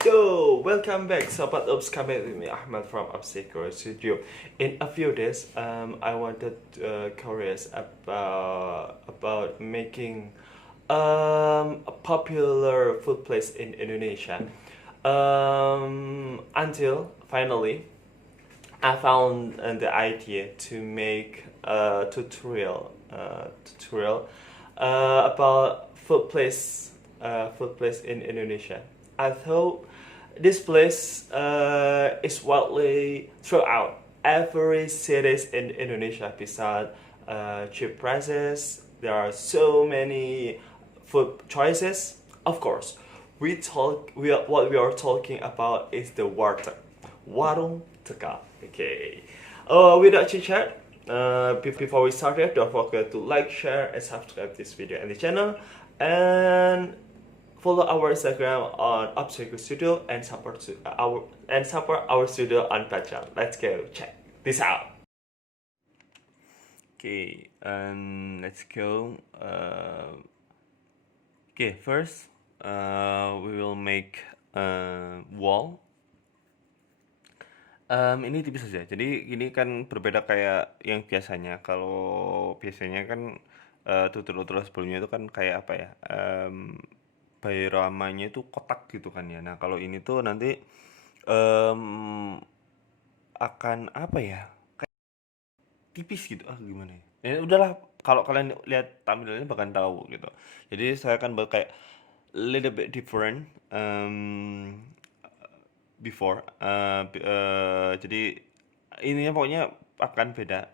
Yo, welcome back, Sobat Ops. Kembali with me, Ahmad from Upstaker Studio. In a few days, I wanted curious about making a popular food place in Indonesia. Until finally, I found the idea to make a tutorial about food place in Indonesia. I thought this place is widely throughout every cities in Indonesia. Besides cheap prices, there are so many food choices. Of course, what we are talking about is the warteg, warung Tegal. Okay. Without chit chat, before we start it, don't forget to like, share, and subscribe this video and the channel, and follow our Instagram on Upcycle Studio and support our studio on Patreon. Let's go check this out. Okay, let's go. Okay, first, we will make a wall. Ini tipis saja. Jadi ini kan berbeda kayak yang biasanya. Kalau biasanya kan tutorial sebelumnya itu kan kayak apa ya? Dioramanya itu kotak gitu kan ya. Nah, kalau ini tuh nanti akan apa ya? Kayak tipis gitu. Gimana ya? Ya udahlah, kalau kalian lihat tampilannya bakal tahu gitu. Jadi saya akan buat kayak little bit different before jadi ininya pokoknya akan beda.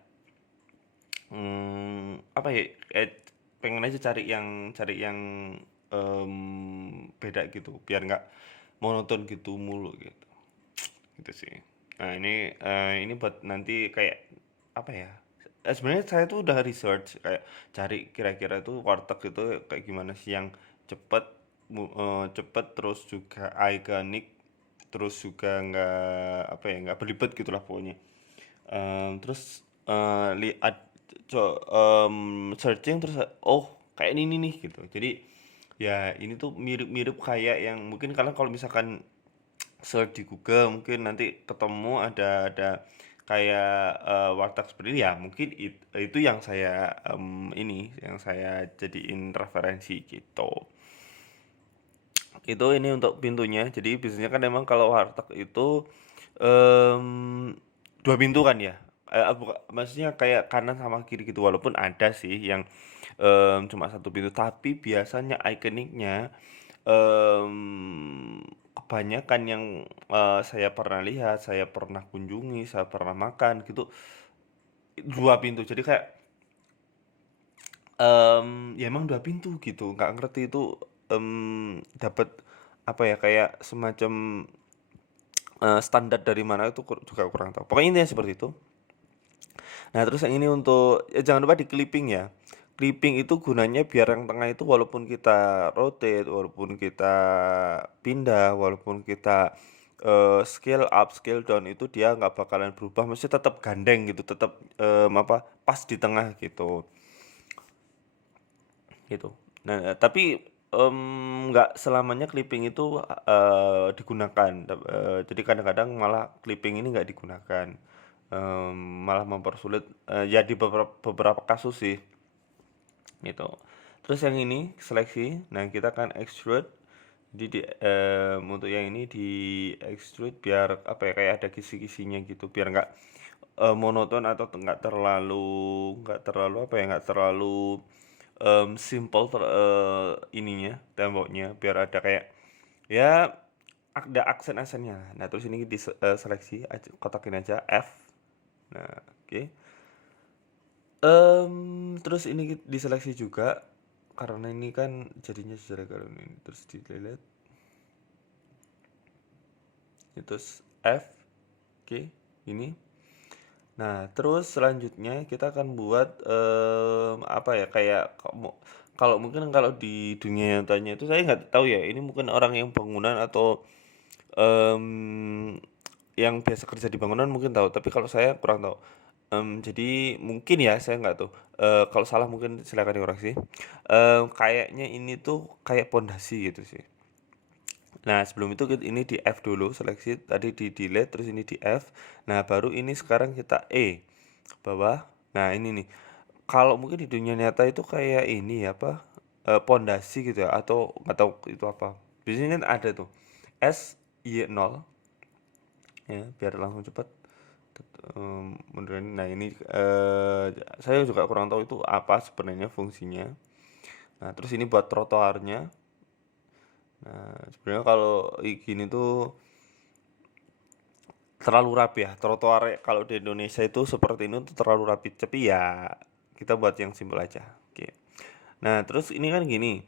Apa ya, pengen aja cari yang beda gitu biar nggak monoton gitu mulu gitu sih. Nah, ini buat nanti kayak apa ya, sebenarnya saya tuh udah research kayak cari kira-kira tuh warteg itu kayak gimana sih yang cepet cepet terus juga ikonik, terus juga nggak apa ya, nggak berlibat gitulah pokoknya. Terus lihat searching terus kayak ini nih gitu. Jadi ya ini tuh mirip-mirip kayak yang mungkin kalian kalau misalkan search di Google mungkin nanti ketemu ada kayak warteg seperti ini ya, mungkin itu yang saya yang saya jadiin referensi gitu. Itu ini untuk pintunya. Jadi biasanya kan emang kalau warteg itu dua pintu kan ya. Maksudnya kayak kanan sama kiri gitu. Walaupun ada sih yang cuma satu pintu, tapi biasanya ikoniknya kebanyakan yang saya pernah lihat, saya pernah kunjungi, saya pernah makan gitu, dua pintu. Jadi kayak ya emang dua pintu gitu. Nggak ngerti itu dapat apa ya, kayak semacam standar dari mana itu juga kurang tahu. Pokoknya intinya seperti itu. Nah, terus yang ini untuk jangan lupa di clipping ya. Clipping itu gunanya biar yang tengah itu walaupun kita rotate, walaupun kita pindah, walaupun kita scale up, scale down, itu dia nggak bakalan berubah, mesti tetap gandeng gitu, tetap pas di tengah gitu. Gitu. Nah, tapi nggak selamanya clipping itu digunakan. Jadi kadang-kadang malah clipping ini nggak digunakan, malah mempersulit, ya di beberapa kasus sih gitu. Terus yang ini seleksi, nah kita akan extrude. Jadi untuk yang ini di extrude biar apa ya, kayak ada kisi-kisinya gitu, biar nggak monoton atau nggak terlalu apa ya, nggak terlalu simple ininya, temboknya, biar ada kayak ya ada aksen-aksennya. Nah, terus ini diseleksi kotakin aja F. Nah, oke. Terus ini diseleksi juga karena ini kan jadinya secara ini, terus delete. Terus F. Oke, ini. Nah, terus selanjutnya kita akan buat apa ya, kayak kalau mungkin kalau di dunia nyatanya itu saya nggak tahu ya, ini mungkin orang yang bangunan atau yang biasa kerja di bangunan mungkin tahu, tapi kalau saya kurang tahu. Jadi mungkin ya, saya nggak tahu. Kalau salah mungkin silakan dikoreksi. Kayaknya ini tuh kayak pondasi gitu sih. Nah, sebelum itu ini di F dulu, seleksi tadi di delete, terus ini di F. Nah, baru ini sekarang kita ke bawah. Nah, ini nih. Kalau mungkin di dunia nyata itu kayak ini ya, apa? Pondasi gitu ya, atau nggak tahu itu apa. Biasanya kan ada tuh SY0 ya, biar langsung cepat. Nah, ini saya juga kurang tahu itu apa sebenarnya fungsinya. Nah, terus ini buat trotoarnya. Nah, sebenarnya kalau gini tuh terlalu rapi ya. Trotoar kalau di Indonesia itu seperti ini tuh terlalu rapi. Tapi ya kita buat yang simpel aja. Oke. Nah, terus ini kan gini.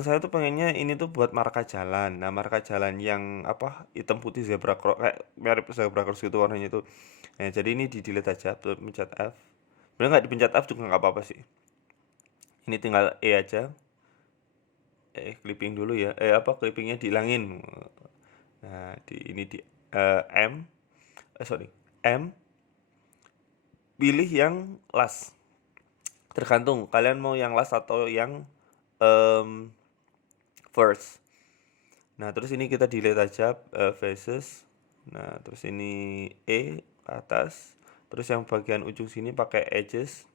Saya tuh pengennya ini tuh buat marka jalan. Nah, marka jalan yang apa hitam putih zebra cross kayak mirip zebra cross gitu warnanya tuh. Nah, jadi ini di delete aja, pencet F. Sebenarnya nggak dipencet F juga nggak apa-apa sih. Ini tinggal E aja. Clipping dulu ya. Clippingnya dihilangin. Nah, ini di M. Sorry. M. Pilih yang last. Tergantung kalian mau yang last atau yang first. Nah, terus ini kita delete aja faces. Nah, terus ini E ke atas. Terus yang bagian ujung sini pakai edges.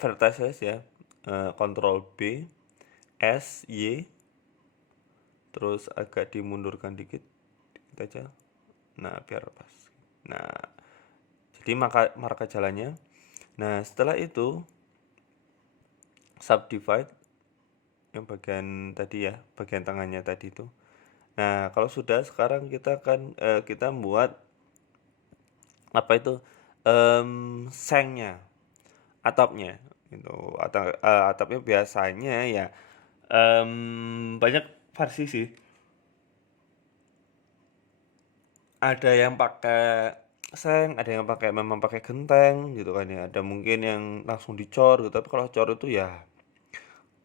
Vertices ya. Ctrl B, S, Y. Terus agak dimundurkan dikit aja. Nah, biar pas. Nah, jadi marka jalannya. Nah, setelah itu subdivide yang bagian tadi ya, bagian tengahnya tadi itu. Nah, kalau sudah sekarang kita akan kita buat apa itu sengnya, atapnya gitu. Atapnya biasanya ya banyak versi sih. Ada yang pakai seng, ada yang pakai memang pakai genteng gitu kan ya. Ada mungkin yang langsung dicor gitu. Tapi kalau cor itu ya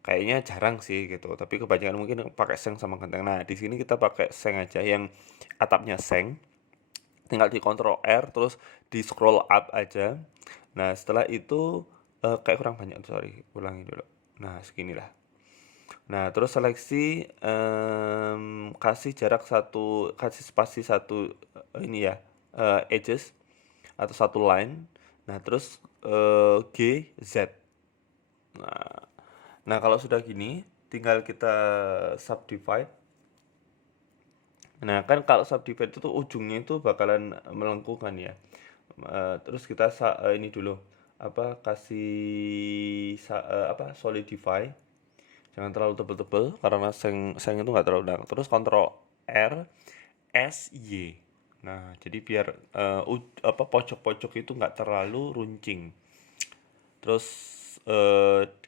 kayaknya jarang sih gitu. Tapi kebanyakan mungkin pakai seng sama genteng. Nah, di sini kita pakai seng aja yang atapnya seng. Tinggal di Ctrl R terus di scroll up aja. Nah, setelah itu kayak kurang banyak, sorry, ulangi dulu. Nah, seginilah. Nah, terus seleksi kasih jarak satu, kasih spasi satu ini ya, edges atau satu line. Nah, terus G Z. Nah, nah, kalau sudah gini, tinggal kita subdivide. Nah, kan kalau subdivide itu tuh ujungnya itu bakalan melengkung kan ya. Terus kita ini dulu apa kasih solidify. Jangan terlalu tebel-tebel karena seng itu nggak terlalu dalam. Terus Ctrl R S Y. Nah, jadi biar pojok-pojok itu nggak terlalu runcing. Terus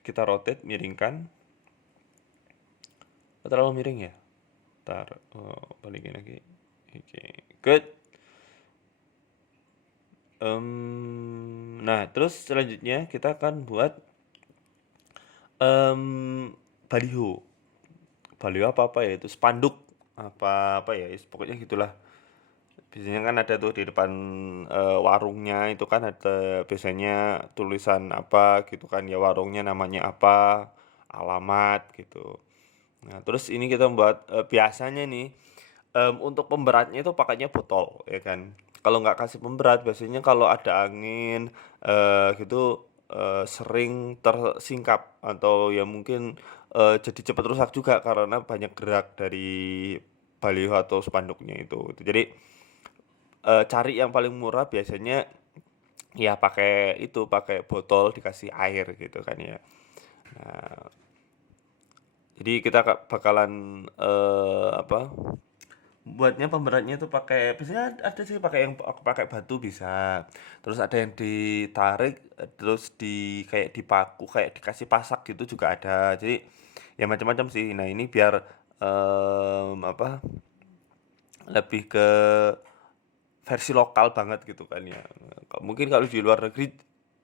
kita rotate, miringkan. Terlalu miring ya? Ntar balikin lagi. Oke, good. Nah, terus selanjutnya kita akan buat baliho. Baliho apa ya itu spanduk apa ya, pokoknya gitulah. Biasanya kan ada tuh di depan warungnya itu kan ada biasanya tulisan apa gitu kan ya, warungnya namanya apa, alamat gitu. Nah, terus ini kita buat biasanya nih untuk pemberatnya itu pakainya botol ya kan. Kalau nggak kasih pemberat biasanya kalau ada angin gitu sering tersingkap atau ya mungkin jadi cepat rusak juga karena banyak gerak dari baliho atau spanduknya itu. Jadi cari yang paling murah biasanya ya pakai itu, pakai botol dikasih air gitu kan ya. Nah, jadi kita bakalan buatnya pemberatnya itu pakai biasanya ada sih pakai yang pakai batu bisa. Terus ada yang ditarik terus kayak dipaku kayak dikasih pasak gitu juga ada. Jadi ya macam-macam sih. Nah, ini biar lebih ke versi lokal banget gitu kan ya. Mungkin kalau di luar negeri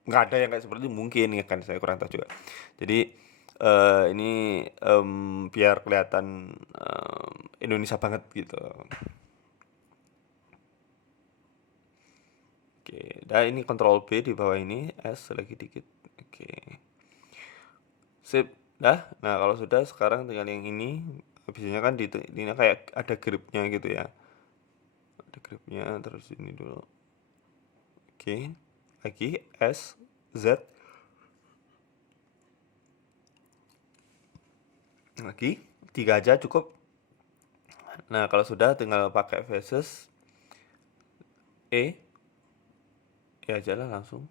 nggak ada yang kayak seperti itu mungkin ya kan, saya kurang tahu juga. Jadi ini biar kelihatan Indonesia banget gitu. Oke, nah ini Ctrl B di bawah ini, S lagi dikit. Oke. Sip. Nah, kalau sudah sekarang tinggal yang ini Biasanya kan ini kayak ada gripnya gitu ya. Ada gripnya, terus ini dulu. Oke, lagi S, Z, lagi 3 aja cukup. Nah, kalau sudah tinggal pakai faces E, E aja lah langsung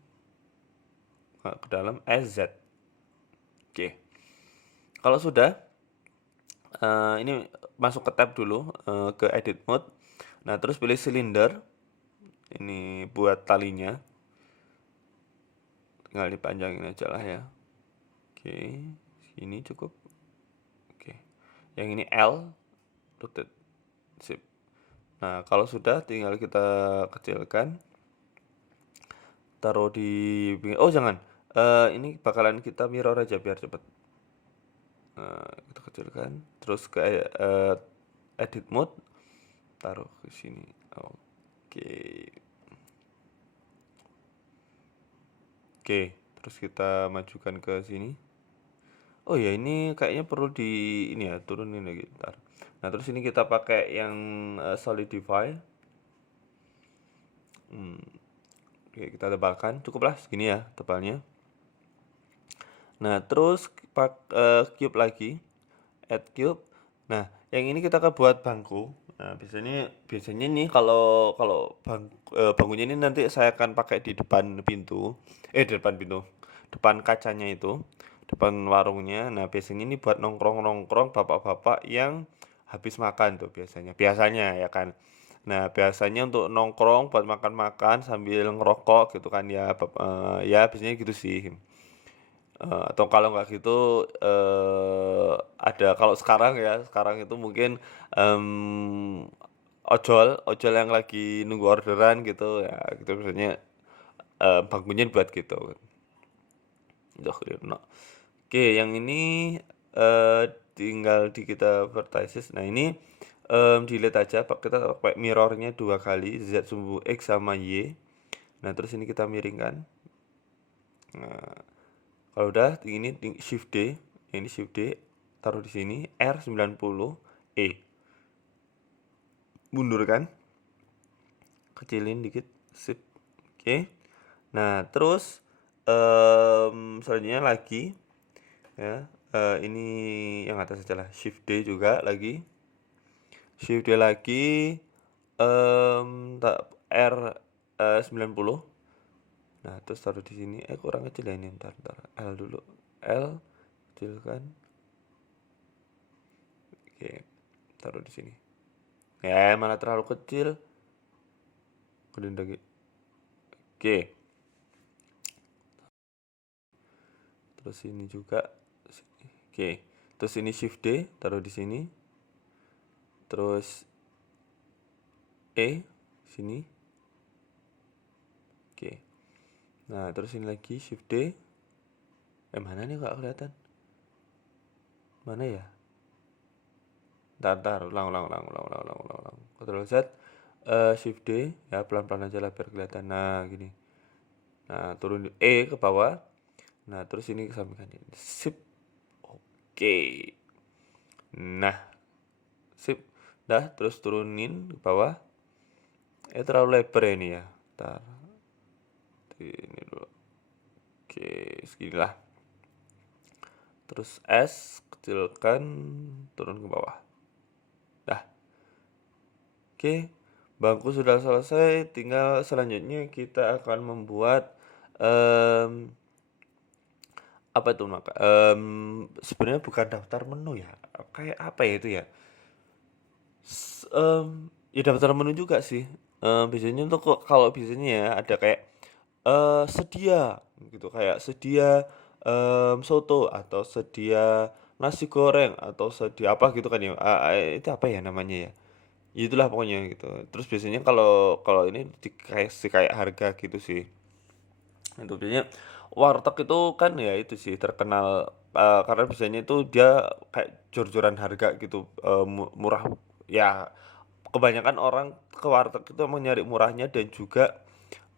ke dalam S, Z. Oke, kalau sudah ini masuk ke tab dulu, ke edit mode. Nah, terus pilih silinder. Ini buat talinya. Tinggal dipanjangin aja lah ya. Oke, sini cukup. Oke, yang ini L, rotate, sip. Nah, kalau sudah tinggal kita kecilkan, taruh di pinggir. Oh jangan, ini bakalan kita mirror aja biar cepet. Kita kecilkan, terus ke edit mode, taruh ke sini. Oke, oke, terus kita majukan ke sini. Oh ya, ini kayaknya perlu di ini ya, turunin lagi ntar. Nah, terus ini kita pakai yang solidify. Oke, kita tebalkan, cukuplah segini ya tebalnya. Nah, terus cube lagi, add cube. Nah, yang ini kita akan buat bangku. Nah, biasanya nih kalau bangkunya ini nanti saya akan pakai di depan pintu. Depan kacanya itu, depan warungnya. Nah, biasanya ini buat nongkrong-nongkrong bapak-bapak yang habis makan tuh biasanya. Biasanya ya kan. Nah, biasanya untuk nongkrong buat makan-makan sambil ngerokok gitu kan ya, ya biasanya gitu sih. Atau kalau nggak gitu ada kalau sekarang itu mungkin ojol yang lagi nunggu orderan gitu ya gitu biasanya bangkunya buat gitu. Oke, yang ini tinggal di kita vertices. Nah ini delete aja, kita pakai mirrornya 2 kali, Z sumbu X sama Y. Nah terus ini kita miringkan. Nah, kalau udah ini shift D, ini shift D, taruh di sini R90 E. Mundurkan. Kecilin dikit, sip. Oke. Nah, terus selanjutnya lagi ya, ini yang atas saja lah, shift D juga lagi. Shift D lagi R 90. Nah, terus taruh di sini. Kurang kecil ya ini, ntar L dulu. L kecilkan. Oke, taruh di sini. Ya, malah terlalu kecil. Kemudian lagi. Oke. Terus ini juga. Oke. Terus ini shift D, taruh di sini. Terus E sini. Oke. Nah, terus ini lagi shift D. Mana nih kok kelihatan? Mana ya? Ntar, ulang. Ctrl Z, shift D, ya pelan-pelan aja lah biar kelihatan. Nah, gini. Nah, turun E ke bawah. Nah, terus ini kesampingkan ini. Sip. Oke. Nah, sip. Dah, terus turunin ke bawah. Terlalu lebar ya ini ya. Ntar. Ini dulu. Oke, seginilah. Terus S kecilkan, turun ke bawah. Dah. Oke, bangku sudah selesai. Tinggal selanjutnya kita akan membuat apa itu maka sebenarnya bukan daftar menu ya. Kayak apa ya itu ya? Ya daftar menu juga sih. Biasanya untuk kalau biasanya ya ada kayak sedia gitu, kayak sedia soto atau sedia nasi goreng atau sedia apa gitu kan ya. Itu apa ya namanya ya? Ya itulah pokoknya gitu. Terus biasanya kalau kalau ini dikasih kayak harga gitu sih. Itu biasanya warteg itu kan ya itu sih terkenal karena biasanya itu dia kayak jor-joran harga gitu, murah ya. Kebanyakan orang ke warteg itu emang nyari murahnya dan juga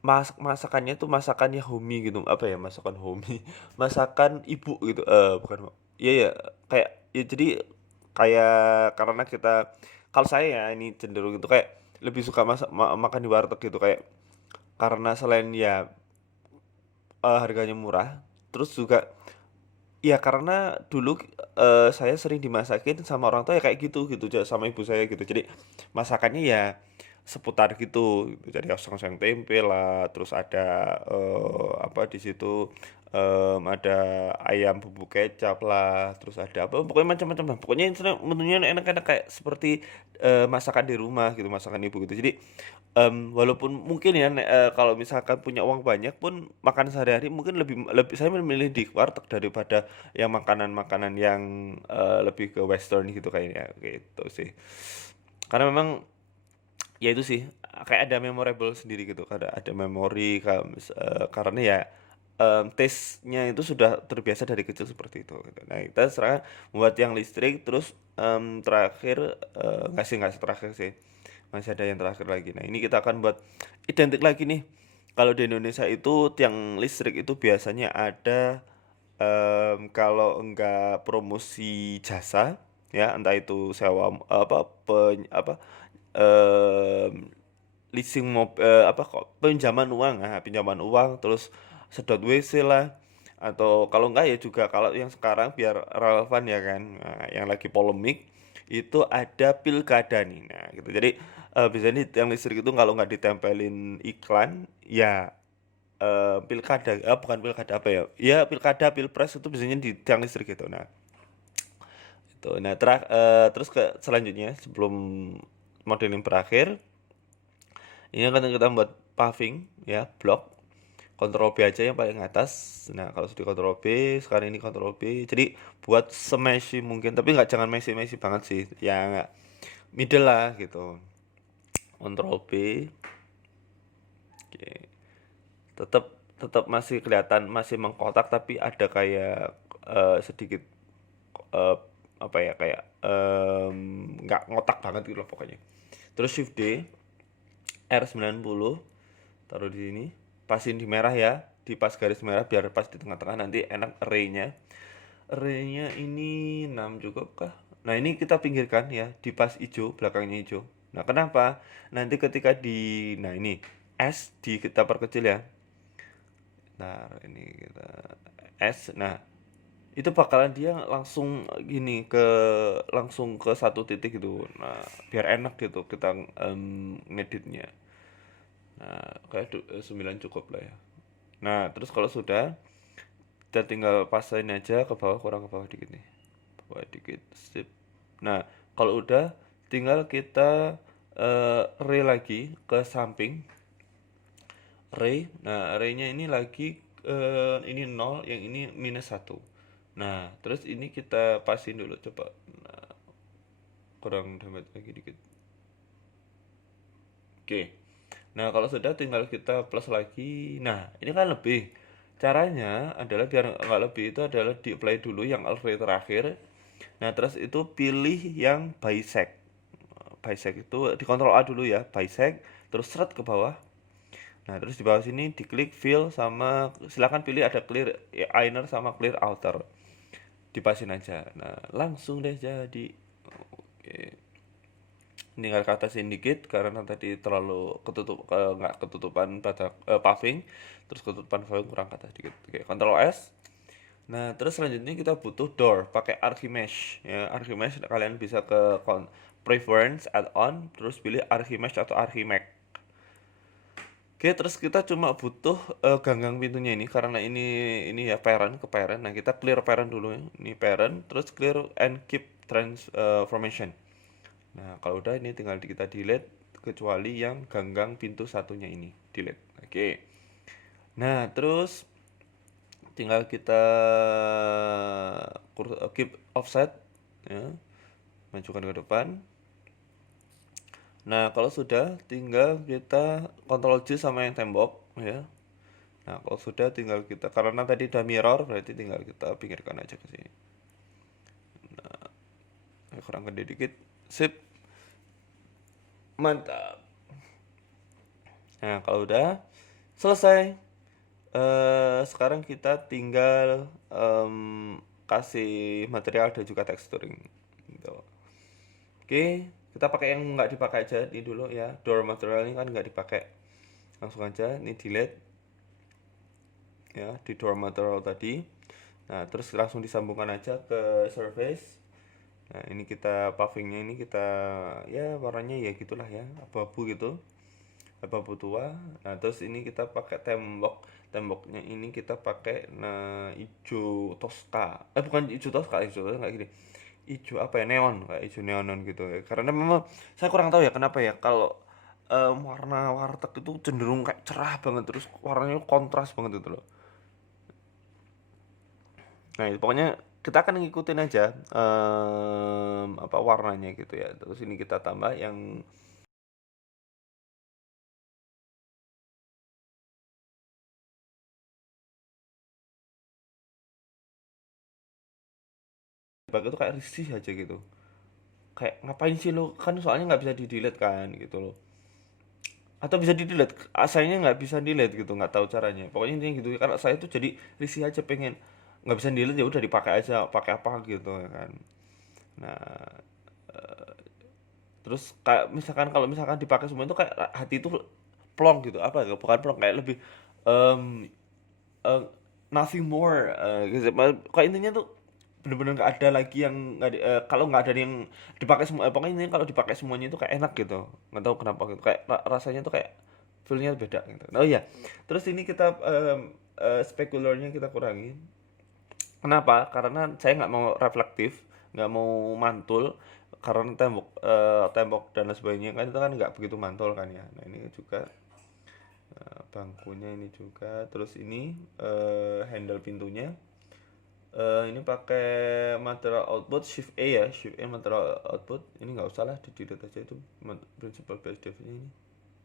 masakannya tuh masakannya homey gitu, apa ya, masakan homey, masakan ibu gitu, bukan iya ya, kayak ya jadi Kayak karena kita kalau saya ya ini cenderung itu kayak lebih suka makan di warteg gitu kayak karena selain ya harganya murah, terus juga ya karena dulu, saya sering dimasakin sama orang tua ya kayak gitu gitu sama ibu saya gitu. Jadi masakannya ya seputar gitu, gitu. Jadi oseng-oseng tempe lah, terus ada, apa di situ, ada ayam bumbu kecap lah, terus ada apa, pokoknya macam-macam lah. Pokoknya intinya menunya enak-enak kayak seperti, masakan di rumah gitu, masakan ibu gitu. Jadi walaupun mungkin ya kalau misalkan punya uang banyak pun makan sehari-hari mungkin lebih lebih saya memilih di warteg daripada yang makanan-makanan yang, lebih ke western gitu kayaknya, gitu sih. Karena memang ya itu sih, kayak ada memorable sendiri gitu, ada memori karena ya, taste-nya itu sudah terbiasa dari kecil seperti itu gitu. Nah kita sekarang buat yang listrik terus, terakhir, nggak sih terakhir sih, masih ada yang terakhir lagi. Nah ini kita akan buat identik lagi nih, kalau di Indonesia itu tiang listrik itu biasanya ada, kalau enggak promosi jasa ya, entah itu sewa, apa, mmm, apa kok, pinjaman uang, nah pinjaman uang, terus sedot WC lah, atau kalau enggak ya juga kalau yang sekarang biar relevan ya kan, nah yang lagi polemik, itu ada pilkada nih. Nah gitu, jadi, biasanya yang listrik itu kalau nggak ditempelin iklan, ya, pilkada bukan pilkada, apa ya, ya pilkada, pilpres itu biasanya di tiang listrik gitu. Nah itu, nah terus selanjutnya sebelum model yang berakhir, ini akan kita buat paving ya, blok. Ctrl B aja yang paling atas. Nah, kalau sudah Ctrl B, sekarang ini Ctrl B. Jadi buat semesy mungkin, tapi nggak jangan messy-messy banget sih. Ya nggak middle lah gitu. Ctrl B. Oke. Tetap tetap masih kelihatan masih mengkotak tapi ada kayak sedikit eh, apa ya kayak nggak ngotak banget gitu loh pokoknya. Terus Shift D R90 taruh di sini, pasin di merah ya, di pas garis merah biar pas di tengah-tengah nanti enak array-nya. Array-nya ini 6 cukup kah? Nah, ini kita pinggirkan ya, di pas hijau, belakangnya hijau. Nah, kenapa? Nanti ketika nah ini S kita perkecil ya. Nah, ini kita S. Nah, itu bakalan dia langsung ke satu titik gitu. Nah, biar enak gitu kita ngeditnya. Nah, kayak 9 cukup lah ya. Nah, terus kalau sudah, kita tinggal pasain aja ke bawah, kurang ke bawah dikit nih. Bawah dikit, sip. Nah, kalau udah, tinggal kita ray lagi ke samping. Ray, nah ray-nya ini lagi, ini 0, yang ini -1. Nah, terus ini kita pasin dulu coba. Nah, kurang damage lagi dikit. Oke. Nah, kalau sudah tinggal kita plus lagi. Nah, ini kan lebih. Caranya adalah biar nggak lebih itu adalah di apply dulu yang array terakhir. Nah, terus itu pilih yang bisect. Bisect itu di Ctrl A dulu ya, bisect, terus seret ke bawah. Nah, terus di bawah sini diklik fill sama silakan pilih ada clear inner sama clear outer. Dipasin aja. Nah, langsung deh jadi. Oke. Tinggal ke atasin dikit karena tadi terlalu nggak ketutupan pada paving, terus ketutupan paving kurang ke atas dikit. Oke, Ctrl S. Nah, terus selanjutnya kita butuh door pakai Archimesh ya. Archimesh kalian bisa ke preference add-on terus pilih Archimesh atau Archimag. Oke, terus kita cuma butuh ganggang pintunya ini karena ini ya parent ke parent. Nah, kita clear parent dulu ya. Ini parent, terus clear and keep transformation. Nah, kalau udah ini tinggal kita delete kecuali yang ganggang pintu satunya ini, delete. Oke. Nah, terus tinggal kita keep offset ya. Majukan ke depan. Nah, kalau sudah tinggal kita Ctrl J sama yang tembok ya. Nah, kalau sudah tinggal kita karena tadi udah mirror berarti tinggal kita pinggirkan aja ke sini. Nah, kurang gede dikit. Sip. Mantap. Nah, kalau udah selesai, sekarang kita tinggal kasih material dan juga texturing. Gitu. Oke, kita pakai yang nggak dipakai aja ini dulu ya. Door material ini kan nggak dipakai. Langsung aja ini delete ya di door material tadi. Nah, terus langsung disambungkan aja ke surface. Nah, ini kita pavingnya ini kita ya warnanya ya gitulah ya, abu-abu gitu. Abu-abu tua. Nah, terus ini kita pakai tembok. Temboknya ini kita pakai hijau toska. Bukan hijau toska nggak gini. Hijau apa ya, neon, kayak hijau neonon gitu ya. Karena memang saya kurang tahu ya kenapa ya kalau warna warteg itu cenderung kayak cerah banget terus warnanya kontras banget itu loh. Nah, pokoknya kita akan ngikutin aja apa warnanya gitu ya. Terus ini kita tambah yang bagus itu kayak risih aja gitu. Kayak ngapain sih lo? Kan soalnya nggak bisa di delete kan gitu loh. Atau bisa di delete, asalnya nggak bisa delete gitu, nggak tahu caranya. Pokoknya intinya gitu. Karena saya tuh jadi risih aja pengen nggak bisa delete ya udah dipakai aja, pakai apa gitu ya kan. Nah, terus kayak misalkan kalau misalkan dipakai semua itu kayak hati itu plong gitu apa ya, bukan plong kayak lebih em, eh, nothing more gitu. Kayak intinya tuh bener-bener nggak ada lagi yang nggak kalau nggak ada yang dipakai semua, pokoknya intinya kalau dipakai semuanya itu kayak enak gitu, nggak tahu kenapa gitu, kayak rasanya tuh kayak feelnya beda gitu. Oh iya, terus ini kita specularnya kita kurangin. Kenapa? Karena saya nggak mau reflektif, nggak mau mantul, karena tembok dan lain sebagainya kan itu kan nggak begitu mantul kan ya. Nah, ini juga bangkunya ini juga, terus ini handle pintunya. Ini pakai material output shift A ya, shift A material output. Ini nggak usah lah, di delete aja itu principal base dev ini.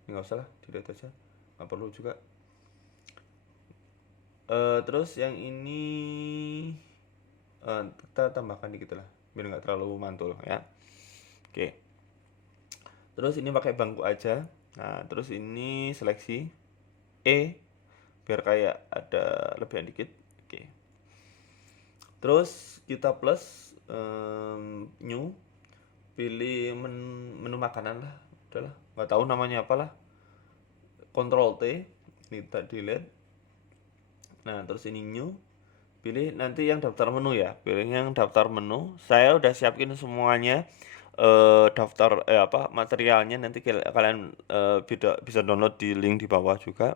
Ini nggak usah lah, delete aja, nggak perlu juga. Terus yang ini kita tambahkan dikit lah biar nggak terlalu mantul ya. Oke, terus ini pakai bangku aja. Nah, terus ini seleksi E biar kayak ada lebihan dikit. Oke, terus kita plus new, pilih menu makanan lah, udahlah nggak tahu namanya apalah. Ctrl T, ini kita delete. Nah, terus ini new, pilih nanti yang daftar menu ya, pilih yang daftar menu. Saya udah siapin semuanya, daftar apa materialnya, nanti kalian bisa download di link di bawah juga.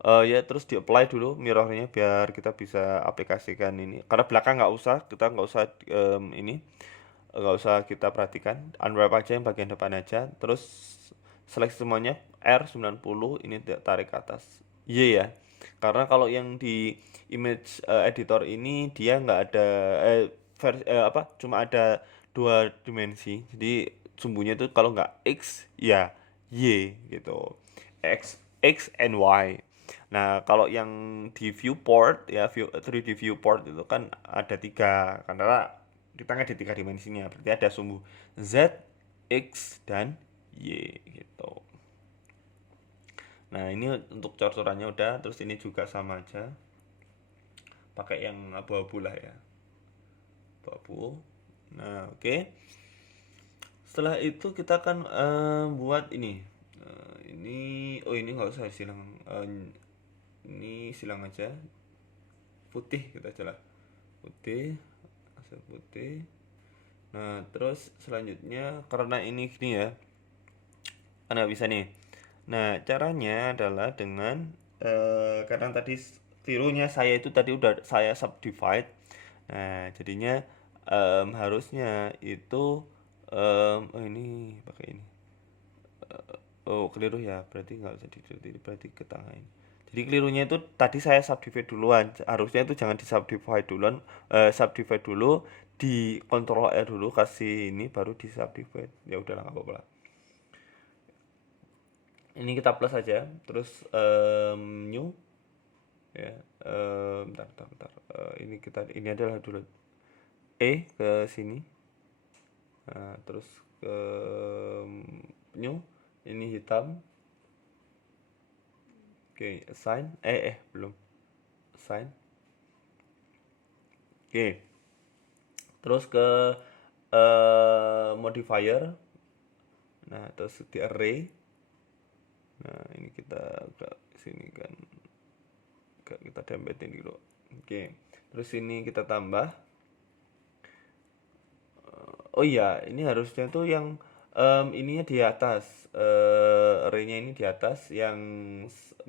Ya terus di apply dulu mirrornya biar kita bisa aplikasikan ini, karena belakang nggak usah, kita nggak usah ini nggak usah kita perhatikan, unwrap aja yang bagian depan aja. Terus seleksi semuanya R90, ini tarik ke atas Y ya, karena kalau yang di image editor ini dia nggak ada apa, cuma ada dua dimensi, jadi sumbunya itu kalau nggak X ya Y gitu, X and Y. Nah, kalau yang di viewport ya, 3D viewport itu kan ada tiga, karena kita nggak di tiga dimensinya, berarti ada sumbu Z, X, dan Y gitu. Nah, ini untuk cor-corannya udah, terus ini juga sama aja, pakai yang abu-abu lah ya, abu-abu. Nah, oke. Setelah itu kita akan buat ini. Ini, oh ini nggak usah silang, ini silang aja, putih kita aja lah, putih, asal putih. Nah, terus selanjutnya karena ini gini ya, kan nggak bisa nih. Nah, caranya adalah dengan karena tadi tirunya saya itu tadi udah saya subdivide. Nah, jadinya harusnya itu oh ini pakai ini. Oh, keliru ya. Berarti nggak usah di berarti ke tengah ini. Jadi kelirunya itu tadi saya subdivide duluan. Harusnya itu jangan di subdivide duluan, subdivide dulu, di Ctrl R dulu kasih ini baru di subdivide. Ya udahlah nggak apa-apa lah. Ini kita plus aja, terus new ya, bentar. Ini kita ini adalah dulu ke sini. Nah, terus ke new, ini hitam. Oke, assign, belum assign. Oke, terus ke modifier. Nah, terus di array. Nah, ini kita ke sini kan. Kita dempetin dulu. Oke. Terus ini kita tambah. Oh iya, ini harusnya tuh yang ininya di atas. Array-nya ini di atas, yang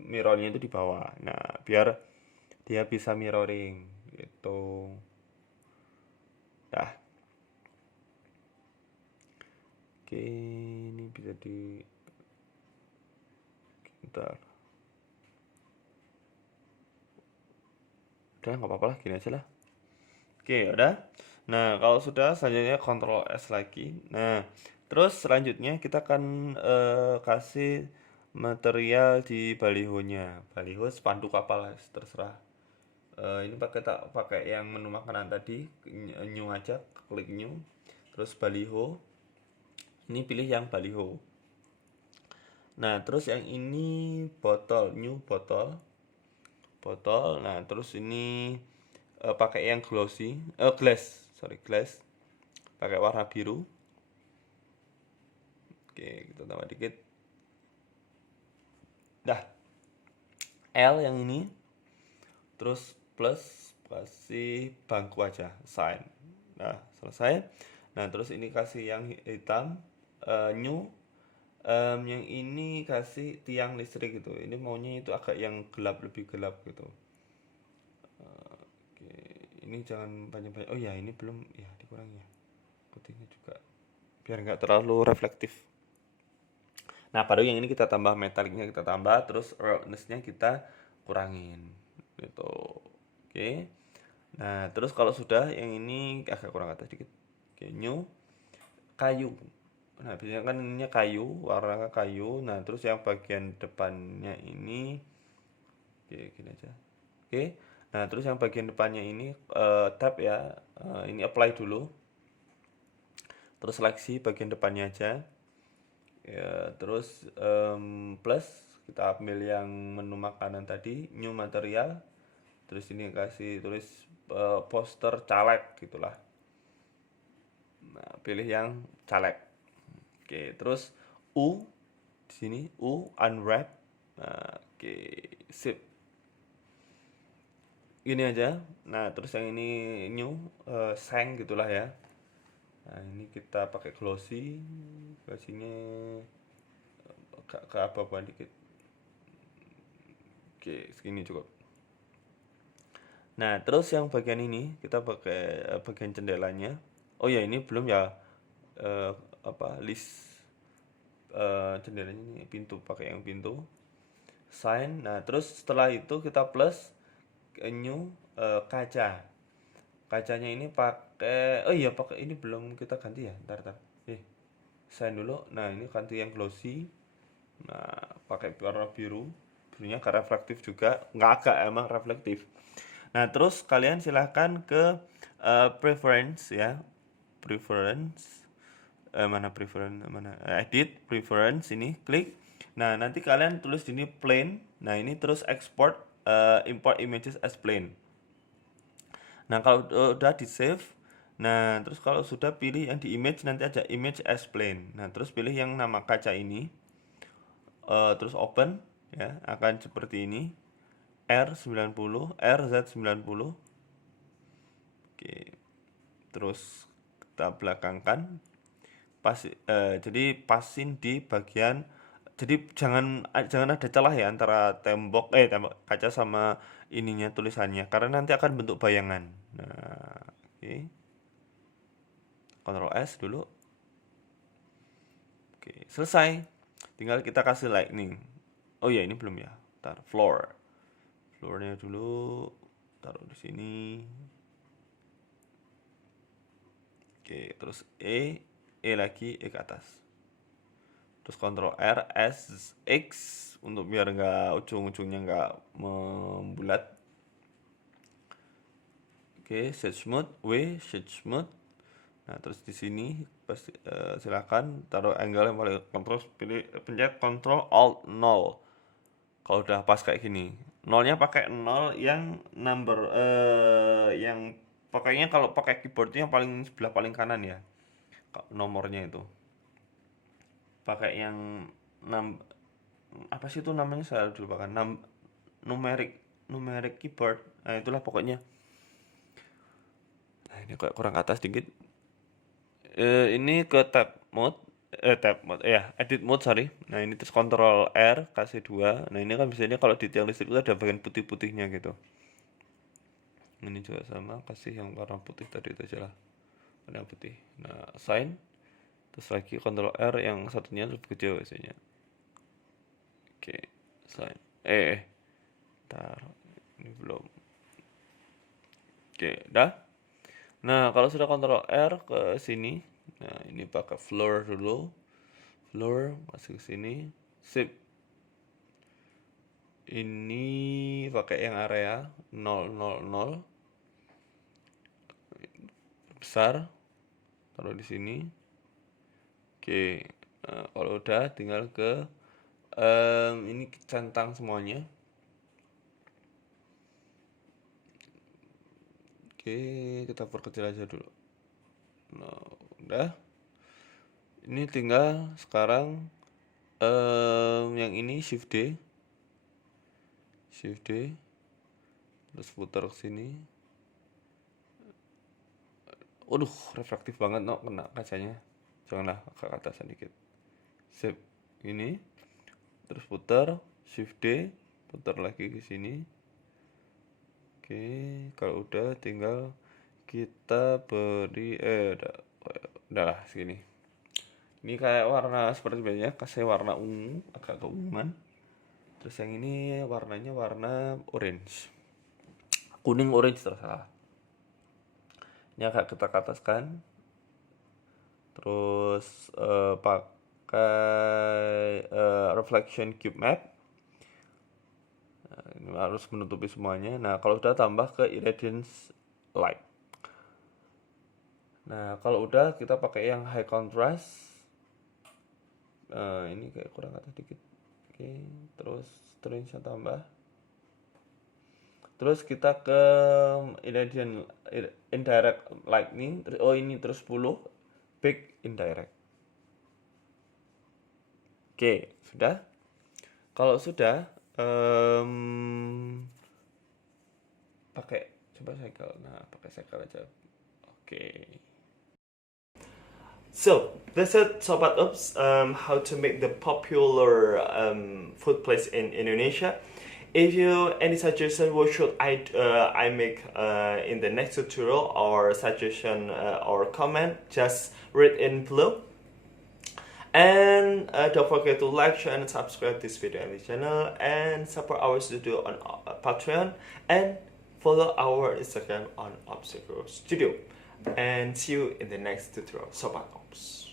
mirrornya itu di bawah. Nah, biar dia bisa mirroring gitu. Nah, oke, ini bisa di bentar. Udah nggak apa-apa lah, gini aja lah. Oke, udah. Nah, kalau sudah, selanjutnya Ctrl S lagi. Nah, terus selanjutnya kita akan kasih material di balihonya. Baliho, spanduk, apalah, terserah. Ini pakai yang menu makanan tadi, new aja, klik new. Terus baliho. Ini pilih yang baliho. Nah, terus yang ini botol, new botol. Botol. Nah, terus ini pakai yang glass, sorry, glass, pakai warna biru. Oke, kita tambah dikit. Dah, L yang ini, terus plus, kasih bangku aja, sign. Nah, selesai. Nah, terus ini kasih yang hitam, new. Yang ini kasih tiang listrik gitu. Ini maunya itu agak yang gelap, lebih gelap gitu. Oke, ini jangan banyak-banyak. Oh ya, ini belum, ya dikurangi ya. Putihnya juga, biar nggak terlalu reflektif. Nah, baru yang ini kita tambah metaliknya, kita tambah, terus roughness-nya kita kurangin. Gitu. Oke. Nah, terus kalau sudah, yang ini agak kurang atas dikit. Oke, new kayu. Nah, biasanya kan ininya kayu, warnanya kayu. Nah, terus yang bagian depannya ini, oke, gini aja. Oke. Nah, terus yang bagian depannya ini tab ya. Ini apply dulu. Terus seleksi bagian depannya aja. Ya, terus plus kita ambil yang menu makanan tadi, new material. Terus ini kasih tulis poster caleg gitulah. Nah, pilih yang caleg. Oke, terus U di sini U unwrap. Nah, oke, sip. Gini aja. Nah, terus yang ini new seng gitulah ya. Nah, ini kita pakai glossy. Glossy-nya ke apa-apa dikit. Oke, segini cukup. Nah, terus yang bagian ini kita pakai bagian jendelanya. Oh ya, ini belum ya, list jendelanya ini pintu, pakai yang pintu. Sign. Nah, terus setelah itu kita plus new kaca. Kacanya ini pakai, oh iya, pakai ini belum kita ganti ya. Ntar. Sign dulu. Nah, ini ganti yang glossy. Nah, pakai warna biru. Birunya agak reflektif juga, nggak agak, emang reflektif. Nah, terus kalian silahkan ke preference ya. Preference. Edit, preference, ini klik. Nah, nanti kalian tulis di sini plain. Nah, ini terus export, import images as plain. Nah, kalau udah di save. Nah, terus kalau sudah pilih yang di image, nanti aja image as plain. Nah, terus pilih yang nama kaca ini. Terus open ya, akan seperti ini. R90, RZ90. Oke. Terus kita belakangkan. Jadi pasin di bagian, jadi jangan ada celah ya antara tembok kaca sama ininya, tulisannya, karena nanti akan bentuk bayangan. Nah, oke. Ctrl S dulu. Oke, selesai. Tinggal kita kasih lightning. Oh ya, ini belum ya. Ntar floornya dulu taruh di sini. Oke, terus E lagi, E ke atas. Terus Ctrl R, S, X untuk biar nggak ujung-ujungnya nggak membulat. Oke, shade smooth, W, shade smooth. Nah, terus di sini pasti silakan taruh angle yang paling kontrol, pencet Ctrl Alt 0. Kalau udah pas kayak gini, nolnya pakai 0 yang number yang pakainya, kalau pakai keyboard yang paling sebelah paling kanan ya. nomornya itu. Pakai yang apa sih itu namanya, saya lupa kan. Numeric keyboard. Nah, itulah pokoknya. Nah, ini kayak kurang ke atas dikit. Ini ke tab mode, edit mode, sorry. Nah, ini terus Ctrl R, kasih 2. Nah, ini kan biasanya kalau di tiang listrik itu ada bagian putih-putihnya gitu. Ini juga sama, kasih yang warna putih tadi itu aja lah. Warna putih. Nah, sign. Terus lagi Ctrl R, yang satunya lebih kecil biasanya. Oke, sign. Taruh. Ini belum. Oke, dah. Nah, kalau sudah Ctrl R ke sini, nah ini pakai floor dulu. Floor, masuk ke sini. Sip. Ini pakai yang area 000. Besar. Taruh di sini. Oke. Nah, kalau udah tinggal ke ini centang semuanya. Oke, kita perkecil aja dulu. Nah, udah. Ini tinggal sekarang yang ini Shift D. Terus putar ke sini. Waduh, reflektif banget kena kacanya. Janganlah ke atas sedikit. Sip. Ini. Terus putar Shift D, putar lagi ke sini. Oke, kalau udah tinggal kita beri udahlah segini. Ini kayak warna seperti biasanya, kasih warna ungu, agak keunguan. Terus yang ini warnanya warna orange. Kuning orange terserah. Ini agak kita ataskan. Terus pakai reflection cube map. Nah, ini harus menutupi semuanya. Nah, kalau udah tambah ke irradiance light. Nah, kalau udah kita pakai yang high contrast. Ini kayak kurang atas dikit. Oke, terus range tambah. Terus kita ke indirect lightning. Ini terus 10 big indirect. Oke, sudah. Kalau sudah pakai coba cycle. Nah, pakai cycle aja. Oke. So that's it, Sobat Ups, how to make the popular food place in Indonesia. If you any suggestion what should I make in the next tutorial, or suggestion or comment, just read in below. And don't forget to like, share, and subscribe this video and this channel, and support our studio on Patreon, and follow our Instagram on Obstacle Studio. And see you in the next tutorial. Sobat Ops.